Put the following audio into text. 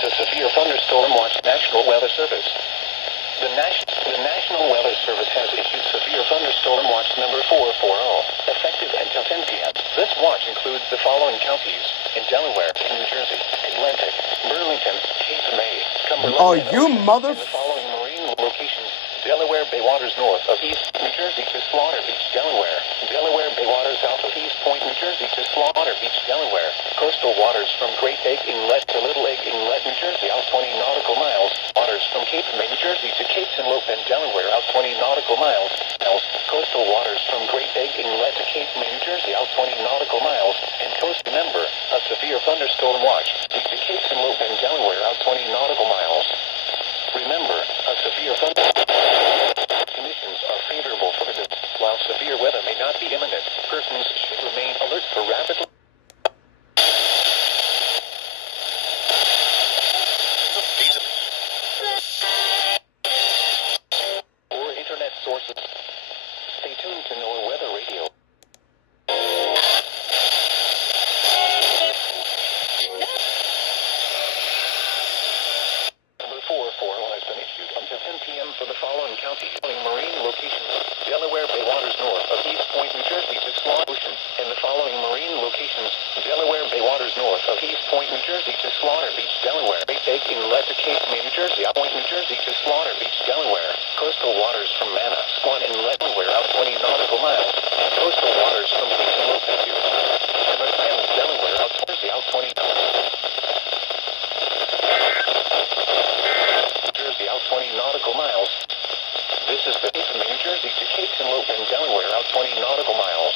is a severe thunderstorm watch. National Weather Service. The National Weather Service has issued severe thunderstorm watch number 440, effective until 10 p.m. This watch includes the following counties in Delaware, New Jersey, Atlantic, Burlington, Cape May, Cumberland, and the following marine locations: Delaware Bay waters north of East New Jersey to Slaughter Beach, Delaware. Delaware Bay waters south of East Point, New Jersey to Slaughter Beach, Delaware. Coastal waters from Great Egg Inlet to Little Egg Inlet, New Jersey, out 20 nautical miles. Waters from Cape May, New Jersey to Cape St. Bend, Delaware, out 20 nautical miles. Coastal waters from Great Egg Inlet to Cape May, New Jersey, out 20 nautical miles. And coast, remember, a severe thunderstorm watch to Cape St. Bend, Delaware, out 20 nautical miles. Remember, a severe thunderstorm conditions are favorable for the while severe weather may not be imminent, persons should remain alert for rapid or internet sources. Stay tuned to NOAA Weather Radio. Number 440 has been issued until 10 p.m. for the following counties. Marine locations: Delaware Bay waters north of East Point, New Jersey to Slaughter Ocean. And the following marine locations: Delaware Bay waters north of East Point, New Jersey to Slaughter Beach, Delaware. Great Egg Inlet to Cape May, New Jersey, out Point, New Jersey to Slaughter Beach, Delaware. Coastal waters from Manasquan Inlet, Delaware, out 20 nautical miles. And coastal waters from Cape St. Bend to Plymouth Island, Delaware, out 20 Jersey, out 20 nautical miles. This is the Cape May, New Jersey to Cape St. Bend, Delaware, out 20 nautical miles.